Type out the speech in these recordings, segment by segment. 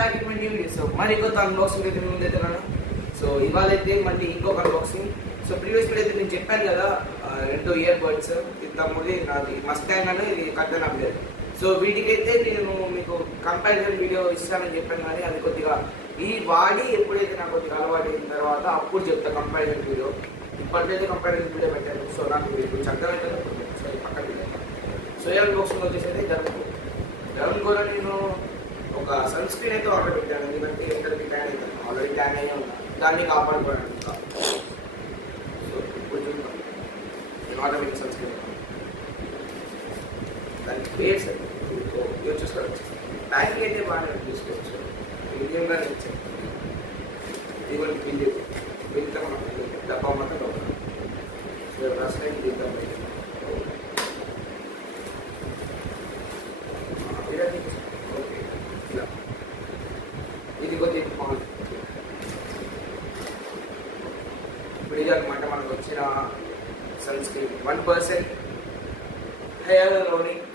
Back in my new video. So మరి ఇంకొక unboxing అయితే ముందు అయితే సో ఇవాళ అయితే మళ్ళీ ఇంకొక అన్బాక్సింగ్. సో ప్రీవియస్ వీడియో అయితే నేను చెప్పాను కదా, 2 ఇయర్ బడ్స్ ఇంతకుముందు నాది మస్టాంగ్ అని ఇది కట్టన్ అప్డేట్. సో వీటికైతే నేను మీకు కంపారిజన్ వీడియో ఇస్తానని చెప్పాను, కానీ అది కొద్దిగా ఈ వాడి ఎప్పుడైతే నాకు కొద్దిగా అలవాటు అయిన తర్వాత అప్పుడు చెప్తా కంపారిజన్ వీడియో. ఇప్పటికైతే కంపారిజన్ వీడియో పెట్టాను. సో నాకు కొంచెం అర్థమైతే సో పక్కన సో ఈ అన్బాక్సింగ్ వచ్చేసి అయితే గరం కూడా నేను ఒక సన్ స్క్రీన్ అయితే ఆర్డర్ పెట్టాను, ఎందుకంటే ఎక్కడికి ట్యాన్ అవుతాను, ఆల్రెడీ ట్యాన్ అయ్యే ఉన్నా, దాన్ని కాపాడుకోవడానికి ఇంకా. సో ఇప్పుడు చూద్దాం నేను ఆర్డర్ పెట్టిన సన్ స్క్రీన్ దానికి పేరు సార్ యూజ్ చేసుకోవచ్చు. ప్యాకింగ్ అయితే బాగానే చూసుకోవచ్చు, మీడియంగానే ఇచ్చాను. ఇది కూడా బిల్తో మనం డబ్బా మాత్రం అవుతాం. సో రాష్ట్రానికి దిద్దాం ఇది కొద్దిగా పాలు. ఇప్పుడు ఇది అనమాట మనకు వచ్చిన sun screen 1% hyaluronic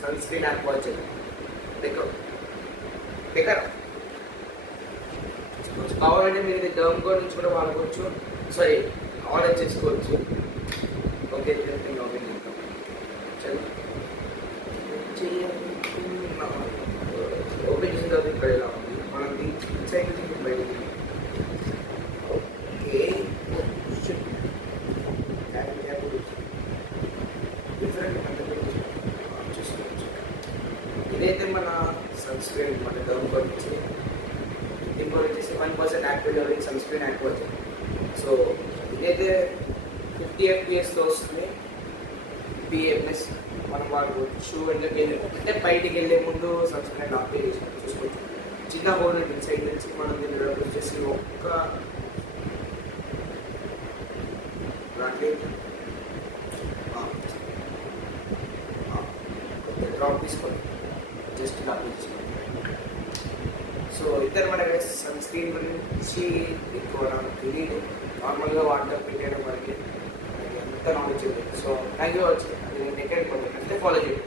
sun screen aqua gel decor. కావాలంటే మీరు ఇది డర్మ్ కోడ్ నుంచి కూడా వాడుకోవచ్చు, సారీ ఆర్డర్ చేసుకోవచ్చు. ఓకే లాగిన్ చేద్దాం. ఓపెన్ చేసిన తర్వాత ఇక్కడ ఇలా ఉంది, మనం దీని సైడ్ నుంచి బయటికి ఓకే చూసుకోవచ్చు. ఇదైతే మన సన్ స్క్రీన్ మన డర్మ్ కోడ్ నుంచి. దీంట్లో వచ్చేసి 1% యాక్టివ్ సన్ స్క్రీన్ యాక్టివ్ అవుతుంది. సో ఇదైతే 50 FPS వస్తుంది. PA+ మనం వాడుకోవచ్చు. ఎందుకు అంటే బయటికి వెళ్ళే ముందు సన్ స్క్రీన్ ఆఫ్ చేసి చూసుకోవచ్చు. చిన్న హోల్ ఉంటుంది సైడ్ నుంచి, మనం దీనిలో వచ్చేసి ఒక్క డ్రాప్ తీసుకోండి, జస్ట్ ఇలా తీసుకోండి. సో ఇద్దరు మన సన్ స్క్రీన్ గురించి ఎక్కువ నాకు తెలియదు, నార్మల్గా వాటర్ పెట్టేయడం వరకు ఎంత నాలెడ్జ్ ఉంది. So thank you watching. అది నేను ఎక్కడ ఫాలో చేయండి.